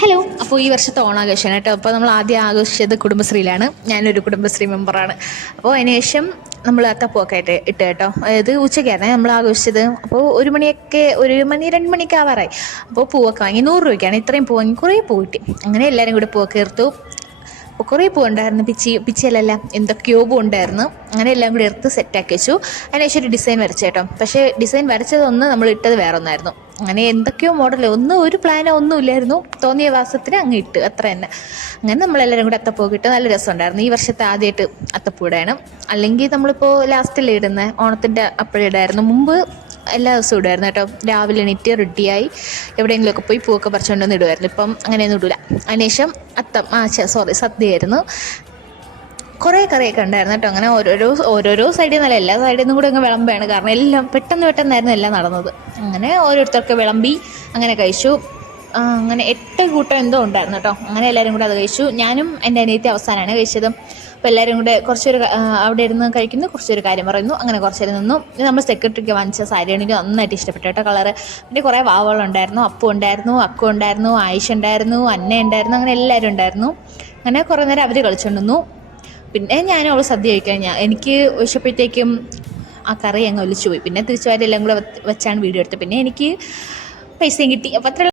Hello. അപ്പോൾ ഈ വർഷത്തെ ഓണാഘോഷമാണ് കേട്ടോ. അപ്പോൾ നമ്മൾ ആദ്യം ആഘോഷിച്ചത് കുടുംബശ്രീയിലാണ്. ഞാനൊരു കുടുംബശ്രീ മെമ്പറാണ്. അപ്പോൾ അതിന് ശേഷം നമ്മൾ അത്തപ്പൂവൊക്കെ ആയിട്ട് ഇട്ട് കേട്ടോ. അതായത് ഉച്ചയ്ക്കായിരുന്നേ നമ്മൾ ആഘോഷിച്ചത്. അപ്പോൾ 1 മണിയൊക്കെ 1 മണി 2 മണിക്ക് ആവാറായി. അപ്പോൾ പൂവൊക്കെ വാങ്ങി 100 രൂപയ്ക്കാണ്. ഇത്രയും പൂ വാങ്ങി കുറേ പൂ കിട്ടി. അങ്ങനെ എല്ലാവരും കൂടെ പൂവൊക്കെ എടുത്തു. അപ്പോൾ കുറേ പൂ ഉണ്ടായിരുന്നു. പിച്ചിയിലല്ല എന്തൊക്കെയോ പൂ ഉണ്ടായിരുന്നു. അങ്ങനെ എല്ലാം കൂടി എടുത്ത് സെറ്റാക്കി വെച്ചു. അതിനുശേഷം ഒരു ഡിസൈൻ വരച്ചു കേട്ടോ. പക്ഷേ ഡിസൈൻ വരച്ചതൊന്ന് നമ്മൾ ഇട്ടത് വേറെ ഒന്നായിരുന്നു. അങ്ങനെ എന്തൊക്കെയോ മോഡലോ ഒരു പ്ലാനോ ഒന്നും ഇല്ലായിരുന്നു. തോന്നിയ വാസത്തിന് അങ്ങ് ഇട്ട് അത്ര തന്നെ. അങ്ങനെ നമ്മളെല്ലാവരും കൂടി അത്തപ്പൂ ഇട്ട് നല്ല രസമുണ്ടായിരുന്നു. ഈ വർഷത്തെ ആദ്യമായിട്ട് അത്തപ്പൂ ഇടാണ്. അല്ലെങ്കിൽ നമ്മളിപ്പോൾ ലാസ്റ്റിൽ ഇടുന്നത് ഓണത്തിൻ്റെ അപ്പോഴിടായിരുന്നു. മുമ്പ് എല്ലാ ദിവസവും ഇടുമായിരുന്നു കേട്ടോ. രാവിലെ എണീറ്റ് റെഡിയായി എവിടെയെങ്കിലുമൊക്കെ പോയി പൂവൊക്കെ പറിച്ചുകൊണ്ടൊന്ന് ഇടുമായിരുന്നു. ഇപ്പം അങ്ങനെയൊന്നും ഇടില്ല. അതിനുശേഷം സദ്യയായിരുന്നു. കുറേ കറിയൊക്കെ ഉണ്ടായിരുന്നു കേട്ടോ. അങ്ങനെ ഓരോരോ സൈഡിൽ നിന്നല്ല, എല്ലാ സൈഡിൽ നിന്നും കൂടെ അങ്ങ് വിളമ്പാണ്. കാരണം എല്ലാം പെട്ടെന്നായിരുന്നു എല്ലാം നടന്നത്. അങ്ങനെ ഓരോരുത്തർക്ക് വിളമ്പി അങ്ങനെ കഴിച്ചു. അങ്ങനെ 8 കൂട്ടം എന്തോ ഉണ്ടായിരുന്നു കേട്ടോ. അങ്ങനെ എല്ലാവരും കൂടെ അത് കഴിച്ചു. ഞാനും എൻ്റെ അനിയത്തി അവസാനമാണ് കഴിച്ചത്. അപ്പോൾ എല്ലാവരും കൂടെ കുറച്ചൊരു അവിടെ ഇരുന്ന് കഴിക്കുന്നു, കുറച്ചൊരു കാര്യം പറയുന്നു. അങ്ങനെ കുറച്ചേരം നിന്നു. നമ്മൾ സെക്രട്ടറിക്ക് വാങ്ങിച്ച സാരി എനിക്ക് നന്നായിട്ട് ഇഷ്ടപ്പെട്ടു കേട്ടോ കളറ്. പിന്നെ കുറേ വാവകളുണ്ടായിരുന്നു. അപ്പു ഉണ്ടായിരുന്നു, അക്കു ഉണ്ടായിരുന്നു, ആയിഷ ഉണ്ടായിരുന്നു, അന്ന ഉണ്ടായിരുന്നു. അങ്ങനെ എല്ലാവരും ഉണ്ടായിരുന്നു. അങ്ങനെ കുറേ നേരം അവർ കളിച്ചുകൊണ്ടിരുന്നു. പിന്നെ ഞാനും അവൾ സദ്യ കഴിക്കാൻ എനിക്ക് വിശപ്പോഴത്തേക്കും ആ കറി അങ്ങ് ഒലിച്ചു പോയി. പിന്നെ തിരിച്ചു വരെ എല്ലാം കൂടെ വെച്ചാണ് വീഡിയോ എടുത്തത്. പിന്നെ എനിക്ക് പൈസയും കിട്ടി. അപ്പോൾ അത്ര